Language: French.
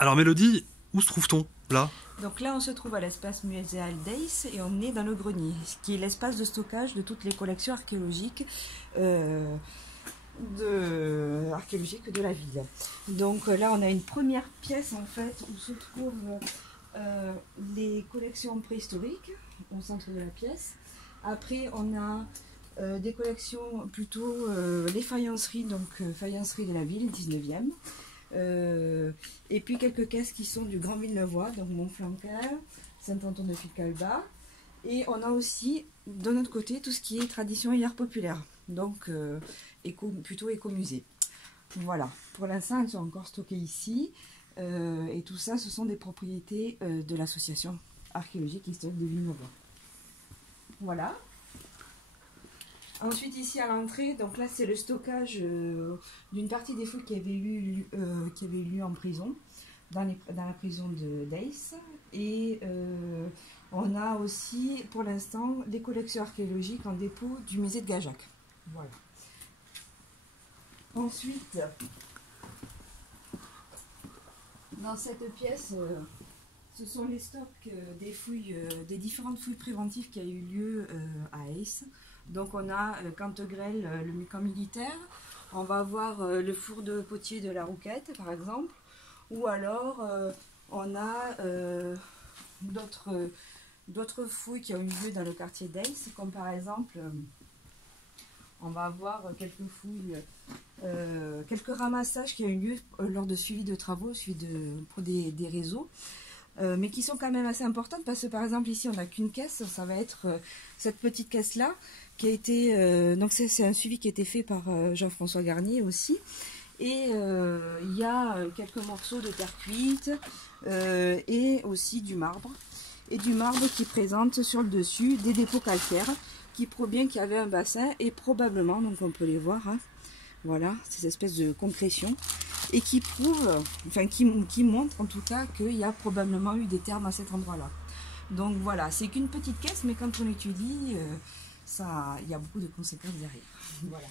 Alors Mélodie, où se trouve-t-on là? Donc là, on se trouve à l'espace muséal d'Aix et on est dans le grenier, qui est l'espace de stockage de toutes les collections archéologiques de la ville. Donc là, on a une première pièce en fait où se trouvent les collections préhistoriques au centre de la pièce. Après, on a des collections plutôt les faïenceries, donc faïenceries de la ville, 19e. Et puis quelques caisses qui sont du Grand Villeneuvois, donc Montflanquin, Saint-Antoine-de-Fialba. Et on a aussi de notre côté tout ce qui est tradition et art populaire, donc plutôt écomusée. Voilà, pour l'instant elles sont encore stockées ici, et tout ça ce sont des propriétés de l'association archéologique historique de Villeneuvois. Voilà. Ensuite ici à l'entrée, donc là c'est le stockage d'une partie des fouilles qui avait eu lieu en prison, dans la prison d'Aix. Et on a aussi pour l'instant des collections archéologiques en dépôt du musée de Gajac. Voilà. Ensuite, dans cette pièce, ce sont les stocks des fouilles, des différentes fouilles préventives qui a eu lieu à Aix. Donc on a Cantegrel, le camp militaire, on va voir le four de potier de la Rouquette par exemple, ou alors on a d'autres fouilles qui ont eu lieu dans le quartier d'Aix, comme par exemple on va avoir quelques fouilles, quelques ramassages qui ont eu lieu lors de suivi de travaux, pour des réseaux. Mais qui sont quand même assez importantes parce que par exemple ici on n'a qu'une caisse, ça va être cette petite caisse là qui a été, donc c'est un suivi qui a été fait par Jean-François Garnier aussi, et il y a quelques morceaux de terre cuite et aussi du marbre, qui présente sur le dessus des dépôts calcaires qui prouvent bien qu'il y avait un bassin, et probablement, donc on peut les voir, hein, voilà, ces espèces de concrétions, et qui prouvent, enfin qui montrent en tout cas qu'il y a probablement eu des termes à cet endroit-là. Donc voilà, c'est qu'une petite caisse, mais quand on étudie, il y a beaucoup de conséquences derrière. Voilà.